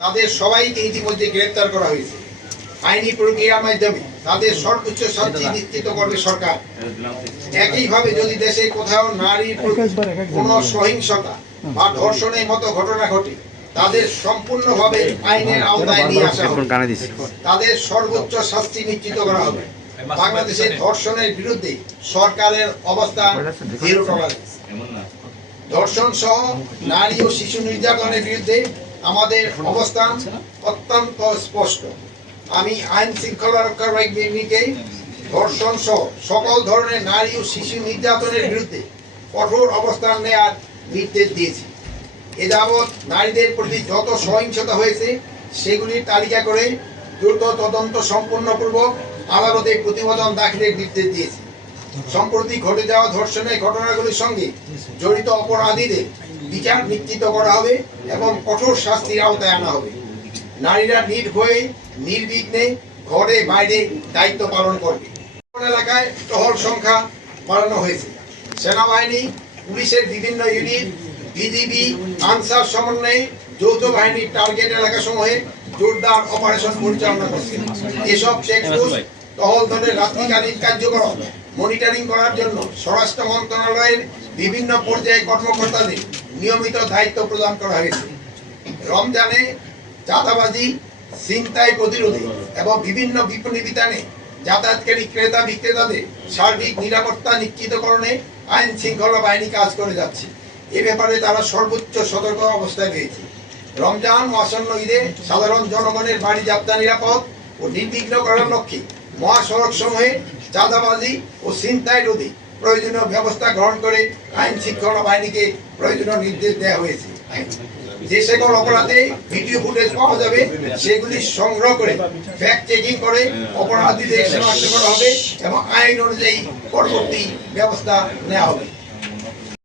তাদের সবাইকে ইতিমধ্যে গ্রেপ্তার করা হয়েছে। আইনি প্রক্রিয়ার মাধ্যমে তাদের সর্বোচ্চ শাস্তি নিশ্চিত করবে সরকার। একইভাবে যদি দেশে কোথাও নারীর কোনো সহিংসতা বা ধর্ষণের মতো ঘটনা ঘটে তাদের সম্পূর্ণভাবে আইনের আওতায় নিয়ে আসা হবে। তাদের সর্বোচ্চ শাস্তি নিশ্চিত করা হবে। বাংলাদেশে ধর্ষণের বিরুদ্ধে সরকারের অবস্থান জিরো টলারেন্স ধর্ষণ সহ নারী ও শিশু নির্যাতনের বিরুদ্ধে আমাদের অবস্থান অত্যন্ত স্পষ্ট। আমি আইন শৃঙ্খলা রক্ষার বাহিনীকে ধর্ষণ সহ সকল ধরনের নারী ও শিশু নির্যাতনের বিরুদ্ধে কঠোর অবস্থান নেওয়ার নির্দেশ দিয়েছি। এ যাবৎ নারীদের প্রতি যত সহিংসতা হয়েছে, সেগুলির তালিকা করে দ্রুত তদন্ত সম্পূর্ণপূর্বক আদালতে প্রতিবেদন দাখিলের নির্দেশ দিয়েছি। সম্প্রতি ঘটে যাওয়া ধর্ষণের ঘটনাগুলির সঙ্গে জড়িত অপরাধীদের বিচার নিশ্চিত করা হবে এবং কঠোর শাস্তির আওতায় আনা হবে। নারীরা নির্ভয়ে নির্বিঘ্নে ঘরে বাইরে দায়িত্ব পালন করবে। এলাকায় টহল সংখ্যা বাড়ানো হয়েছে? সেনাবাহিনী, পুলিশের বিভিন্ন ইউনিট, বিজিবি, আনসার সমন্বয়ে যৌথ বাহিনীর টার্গেট এলাকাসমূহে জোরদার অপারেশন পরিচালনা করছে। এসব চেকপোস্ট টহল দলের রাত্রিকালীন কার্যক্রম মনিটরিং করার জন্য স্বরাষ্ট্র মন্ত্রণালয়ের বিভিন্ন পর্যায়ে কর্মকর্তাদের নিয়মিত দায়িত্ব প্রদান করা হয়েছে। রমজানে চাঁদাবাজি, ছিনতাই প্রতিরোধে এবং বিভিন্ন বিপণী বিতানে যাতায়াতকারী ক্রেতা বিক্রেতাদের সার্বিক নিরাপত্তা নিশ্চিতকরণে আইন শৃঙ্খলা বাহিনী কাজ করে যাচ্ছে। এ ব্যাপারে তারা সর্বোচ্চ সতর্ক অবস্থায় রয়েছে। রমজান আসন্ন ঈদে সাধারণ জনগণের বাড়ি যাত্রা নিরাপদ ও নির্বিঘ্ন করার লক্ষ্যে মহাসড়ক সমূহে চাঁদাবাজি ও ছিনতাই রোধে প্রয়োজনীয় ব্যবস্থা গ্রহণ করে আইন শৃঙ্খলা বাহিনীকে প্রয়োজনীয় নির্দেশ দেওয়া হয়েছে। যে সকল অপরাধে ভিডিও ফুটেজ পাওয়া যাবে, সেগুলি সংগ্রহ করে ফ্যাক্ট চেকিং করে অপরাধীদের শনাক্ত করা হবে এবং আইন অনুযায়ী পরবর্তী ব্যবস্থা নেওয়া হবে।